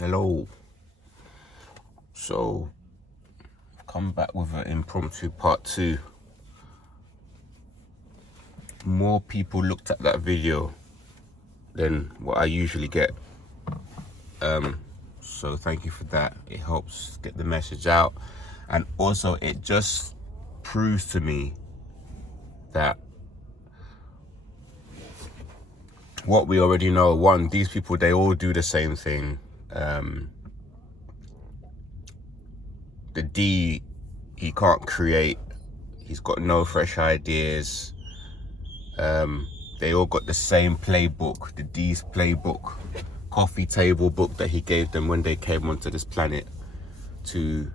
Hello. So, come back with an impromptu part 2. More people looked at that video than what I usually get. So thank you for that. It helps get the message out. And also it just proves to me that what we already know, one, these people, they all do the same thing. The D, he can't create. He's got no fresh ideas. They all got the same playbook, the D's playbook, coffee table book that he gave them when they came onto this planet to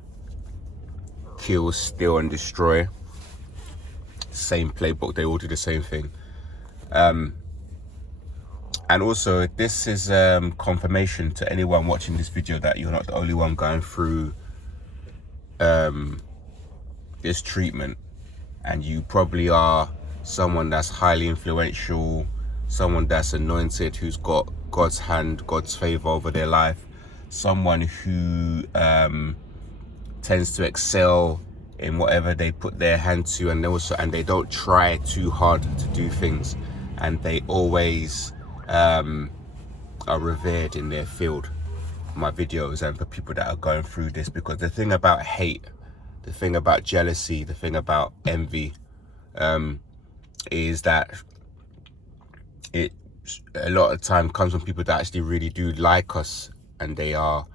kill, steal, and destroy. Same playbook, they all do the same thing. And also, this is confirmation to anyone watching this video that you're not the only one going through this treatment, and you probably are someone that's highly influential, someone that's anointed, who's got God's hand, God's favor over their life, someone who tends to excel in whatever they put their hand to, and they don't try too hard to do things, and they always are revered in their field. My videos, and for people that are going through this, because the thing about hate, the thing about jealousy, the thing about envy, is that it a lot of time comes from people that actually really do like us, and they are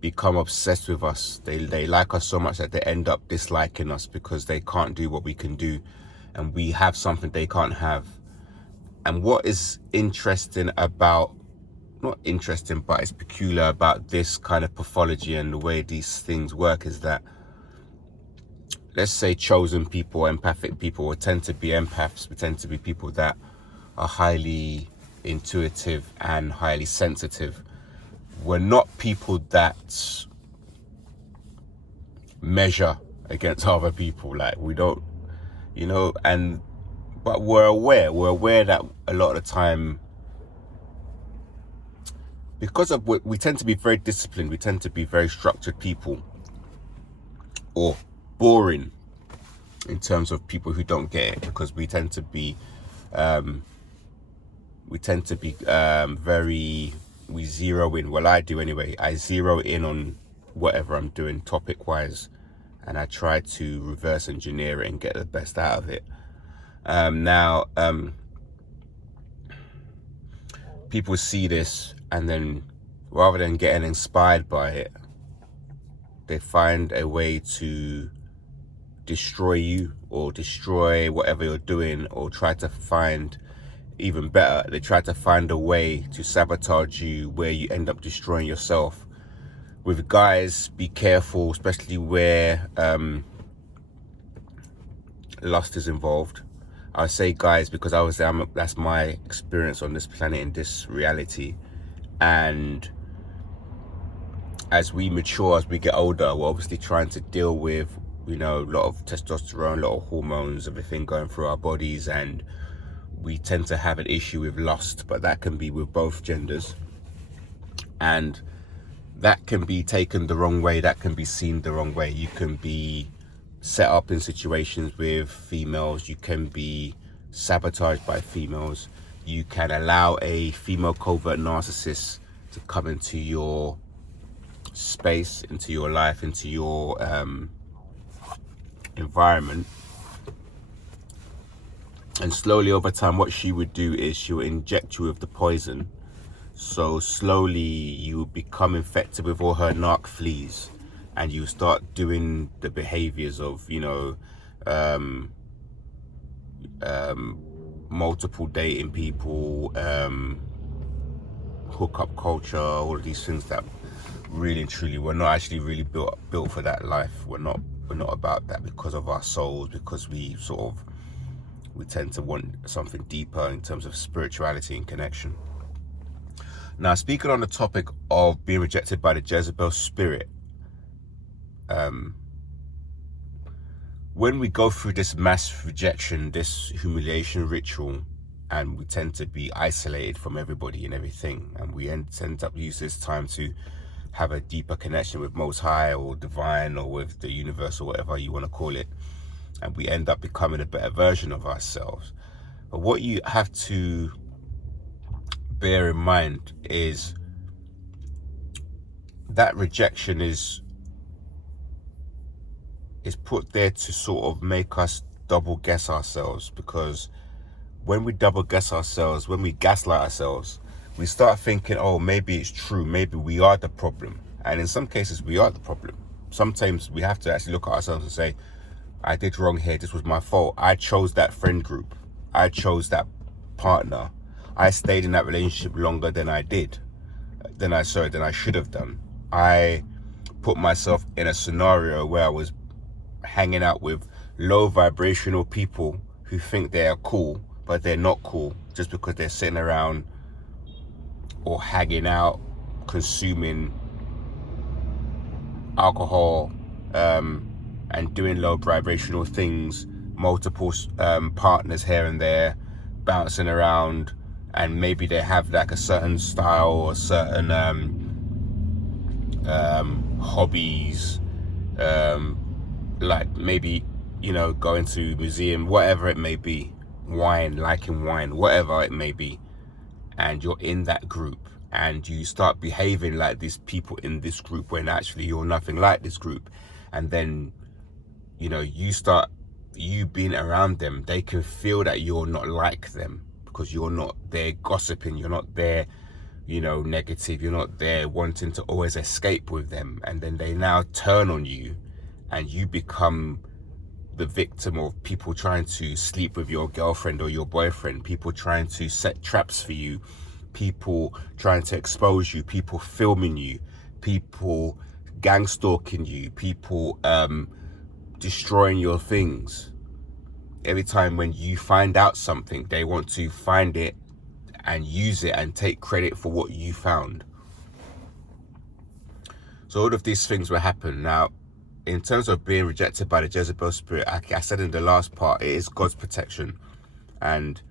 become obsessed with us. They like us so much that they end up disliking us because they can't do what we can do, and we have something they can't have. And what is interesting about, not interesting, but it's peculiar about this kind of pathology and the way these things work, is that, let's say, chosen people, empathic people, will tend to be empaths. We tend to be people that are highly intuitive and highly sensitive. We're not people that measure against other people. Like, we don't, but we're aware that a lot of the time, because of we tend to be very disciplined, we tend to be very structured people, or boring in terms of people who don't get it, because we tend to be we zero in. Well, I do anyway. I zero in on whatever I'm doing topic wise, and I try to reverse engineer it and get the best out of it. People see this, and then rather than getting inspired by it, they find a way to destroy you, or destroy whatever you're doing, or try to find, even better, they try to find a way to sabotage you, where you end up destroying yourself. With guys, be careful, especially where lust is involved. I say guys because that's my experience on this planet, in this reality. And as we mature, as we get older, we're obviously trying to deal with, a lot of testosterone, a lot of hormones, everything going through our bodies, and we tend to have an issue with lust, but that can be with both genders, and that can be taken the wrong way, that can be seen the wrong way. You can be set up in situations with females, you can be sabotaged by females, you can allow a female covert narcissist to come into your space, into your life, into your environment, and slowly over time what she would do is she will inject you with the poison. So slowly you become infected with all her narc fleas, and you start doing the behaviors of multiple dating people, hookup culture, all of these things that really and truly, we're not actually really built for that life. We're not about that, because of our souls, because we tend to want something deeper in terms of spirituality and connection. Now, speaking on the topic of being rejected by the Jezebel spirit, when we go through this mass rejection, this humiliation ritual, and we tend to be isolated from everybody and everything, and we end up using this time to have a deeper connection with Most High or divine or with the universe or whatever you want to call it, and we end up becoming a better version of ourselves. But what you have to bear in mind is that rejection is put there to sort of make us double guess ourselves, because when we double guess ourselves, when we gaslight ourselves, we start thinking, oh, maybe it's true, maybe we are the problem. And in some cases we are the problem. Sometimes we have to actually look at ourselves and say, I did wrong here, this was my fault. I chose that friend group, I chose that partner, I stayed in that relationship longer than I did, than I should have done. I put myself in a scenario where I was hanging out with low vibrational people who think they are cool, but they're not cool just because they're sitting around or hanging out, consuming alcohol, and doing low vibrational things, multiple partners here and there, bouncing around, and maybe they have like a certain style or certain hobbies, like maybe, you know, going to museum, whatever it may be, liking wine, whatever it may be, and you're in that group and you start behaving like these people in this group when actually you're nothing like this group. And then, you know, you being around them, they can feel that you're not like them because you're not there gossiping, you're not there, you know, negative, you're not there wanting to always escape with them. And then they now turn on you and you become the victim of people trying to sleep with your girlfriend or your boyfriend, people trying to set traps for you, people trying to expose you, people filming you, people gang stalking you, people destroying your things. Every time when you find out something, they want to find it and use it and take credit for what you found. So all of these things will happen. Now, in terms of being rejected by the Jezebel spirit, I said in the last part, it is God's protection. And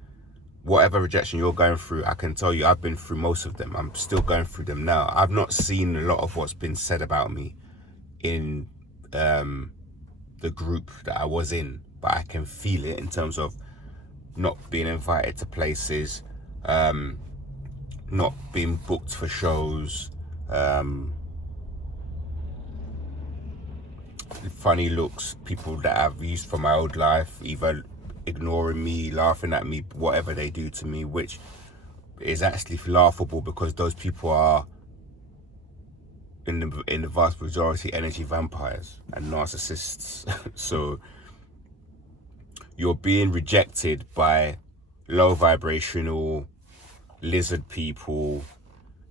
whatever rejection you're going through, I can tell you I've been through most of them. I'm still going through them now. I've not seen a lot of what's been said about me in the group that I was in, but I can feel it in terms of not being invited to places, not being booked for shows, funny looks, people that I've used for my old life, either ignoring me, laughing at me, whatever they do to me, which is actually laughable because those people are in the vast majority energy vampires and narcissists. So you're being rejected by low vibrational lizard people,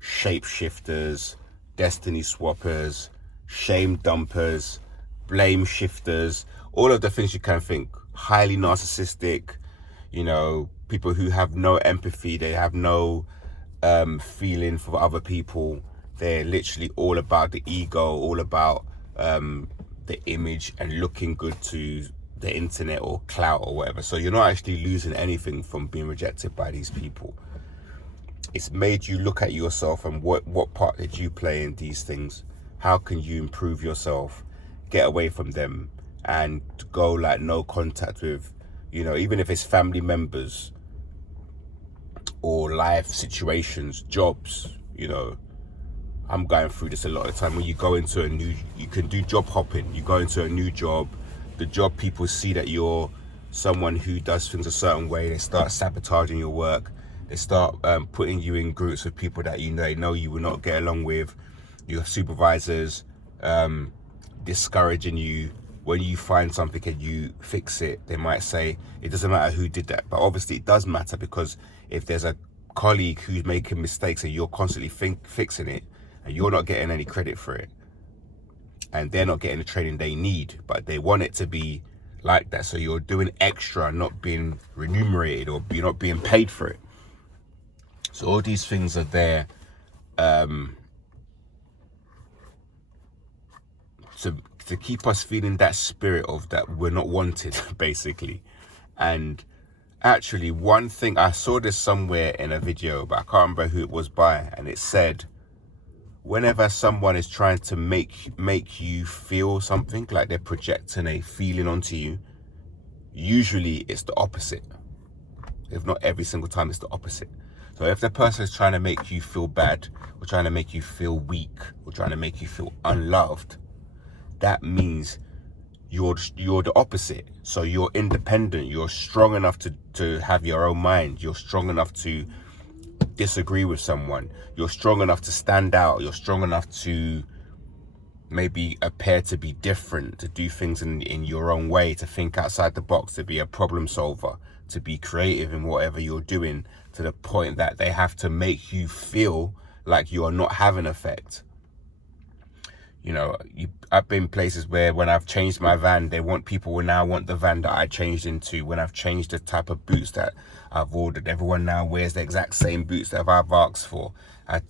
shapeshifters, destiny swappers, shame dumpers, blame shifters, all of the things you can think. Highly narcissistic, you know, people who have no empathy, they have no feeling for other people. They're literally all about the ego, all about the image and looking good to the internet or clout or whatever. So you're not actually losing anything from being rejected by these people. It's made you look at yourself and what part did you play in these things? How can you improve yourself, get away from them, and go like no contact with, you know, even if it's family members or life situations, jobs. You know, I'm going through this a lot of the time. When you go into you can do job hopping. You go into a new job, the job people see that you're someone who does things a certain way. They start sabotaging your work. They start putting you in groups with people that they know you will not get along with. Your supervisors discouraging you. When you find something and you fix it, they might say it doesn't matter who did that, but obviously it does matter, because if there's a colleague who's making mistakes and you're constantly fixing it and you're not getting any credit for it, and they're not getting the training they need, but they want it to be like that, so you're doing extra, not being remunerated, or you're not being paid for it. So all these things are there to keep us feeling that spirit of that we're not wanted, basically. And actually, one thing, I saw this somewhere in a video, but I can't remember who it was by, and it said, whenever someone is trying to make you feel something, like they're projecting a feeling onto you, usually it's the opposite. If not every single time, it's the opposite. So if the person is trying to make you feel bad, or trying to make you feel weak, or trying to make you feel unloved, that means you're the opposite. So you're independent, you're strong enough to have your own mind, you're strong enough to disagree with someone, you're strong enough to stand out, you're strong enough to maybe appear to be different, to do things in your own way, to think outside the box, to be a problem solver, to be creative in whatever you're doing, to the point that they have to make you feel like you are not having effect. You know, I've been places where when I've changed my van, people will now want the van that I changed into. When I've changed the type of boots that I've ordered, everyone now wears the exact same boots that I've asked for.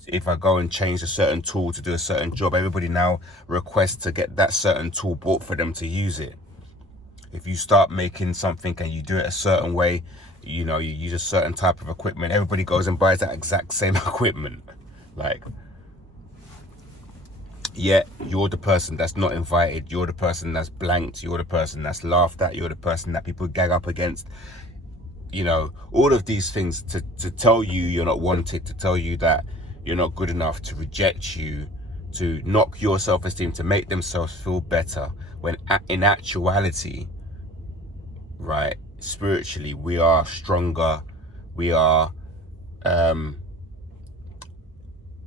If I go and change a certain tool to do a certain job, everybody now requests to get that certain tool bought for them to use it. If you start making something and you do it a certain way, you know, you use a certain type of equipment, everybody goes and buys that exact same equipment. Like, yeah, you're the person that's not invited, you're the person that's blanked, you're the person that's laughed at, you're the person that people gag up against. You know, all of these things to tell you you're not wanted, to tell you that you're not good enough, to reject you, to knock your self-esteem, to make themselves feel better, when in actuality, right, spiritually, we are stronger, we are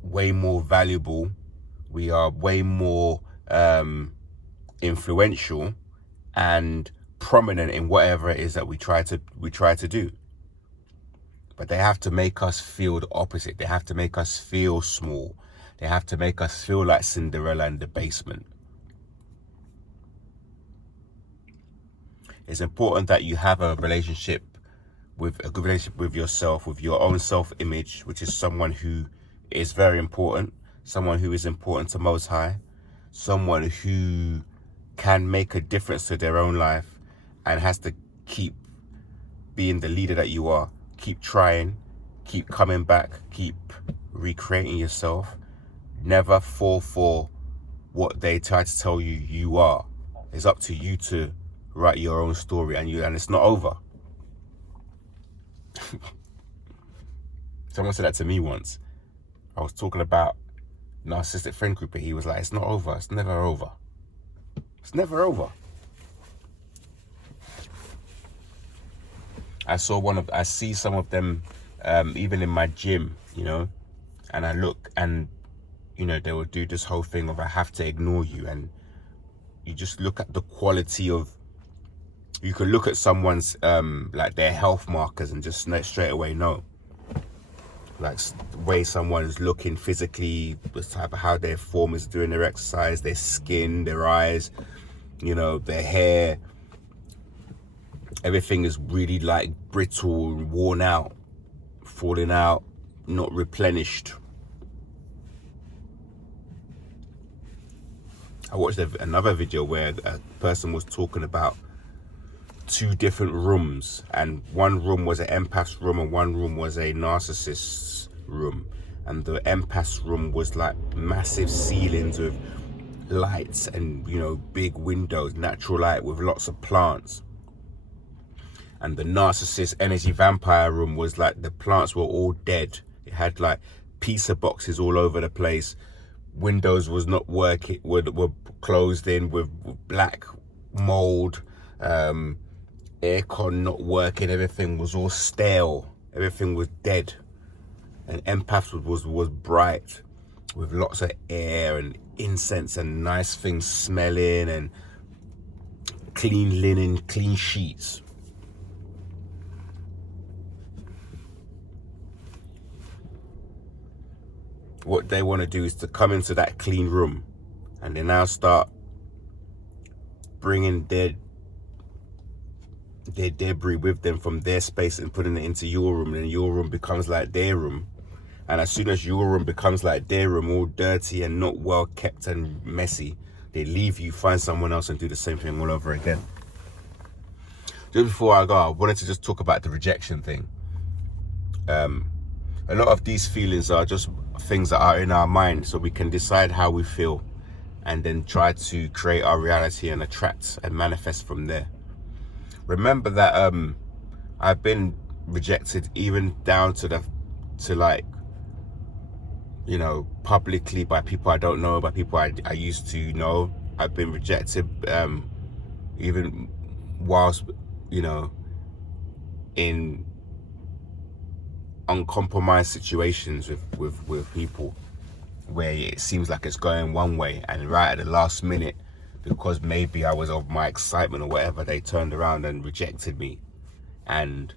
way more valuable, we are way more influential and prominent in whatever it is that we try to do. But they have to make us feel the opposite. They have to make us feel small. They have to make us feel like Cinderella in the basement. It's important that you have a good relationship with yourself, with your own self-image, which is someone who is very important, someone who is important to Most High, someone who can make a difference to their own life and has to keep being the leader that you are. Keep trying, keep coming back, keep recreating yourself. Never fall for what they try to tell you you are. It's up to you to write your own story, and it's not over. Someone said that to me once. I was talking about narcissistic friend group, but he was like, it's not over, it's never over. It's never over. I see some of them even in my gym, you know, and I look and, you know, they will do this whole thing of I have to ignore you, and you just look at the quality of, you can look at someone's like their health markers and just straight away know, like the way someone is looking physically, the type of how their form is doing their exercise, their skin, their eyes, you know, their hair. Everything is really like brittle and worn out, falling out, not replenished. I watched another video where a person was talking about 2 different rooms, and one room was an empath's room and one room was a narcissist's room. And the empath's room was like massive ceilings with lights and, you know, big windows, natural light with lots of plants. And the narcissist energy vampire room was like the plants were all dead. It had like pizza boxes all over the place. Windows was not working, were closed in with black mold. Aircon not working. Everything was all stale. Everything was dead. And empath was bright, with lots of air and incense and nice things smelling and clean linen, clean sheets. What they want to do is to come into that clean room, and they now start bringing their debris with them from their space and putting it into your room, and your room becomes like their room. And as soon as your room becomes like their room, all dirty and not well kept and messy, they leave you, find someone else and do the same thing all over again. Just before I go, I wanted to just talk about the rejection thing. a lot of these feelings are just things that are in our mind, so we can decide how we feel and then try to create our reality and attract and manifest from there. Remember that I've been rejected even down to like, you know, publicly, by people I don't know, by people I used to know. I've been rejected even whilst, you know, in uncompromised situations with people where it seems like it's going one way, and right at the last minute, because maybe I was of my excitement or whatever, they turned around and rejected me. And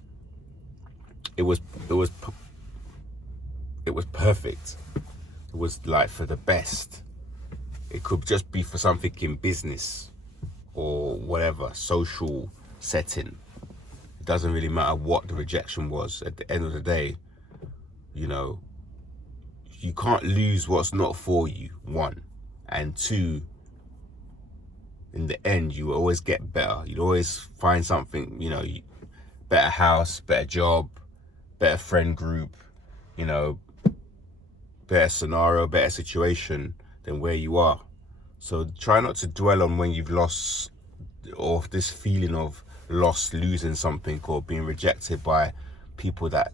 it was perfect. It was like for the best. It could just be for something in business or whatever, social setting. It doesn't really matter what the rejection was. At the end of the day, you know, you can't lose what's not for you, one. And two, in the end, you will always get better. You'd always find something, you know, better house, better job, better friend group, you know, better scenario, better situation than where you are. So try not to dwell on when you've lost, or this feeling of loss, losing something, or being rejected by people that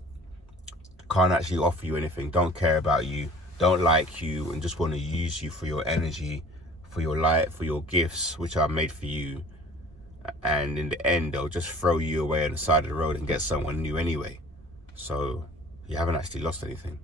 can't actually offer you anything, don't care about you, don't like you, and just want to use you for your energy, for your light, for your gifts, which are made for you. And in the end, they'll just throw you away on the side of the road and get someone new anyway. So you haven't actually lost anything.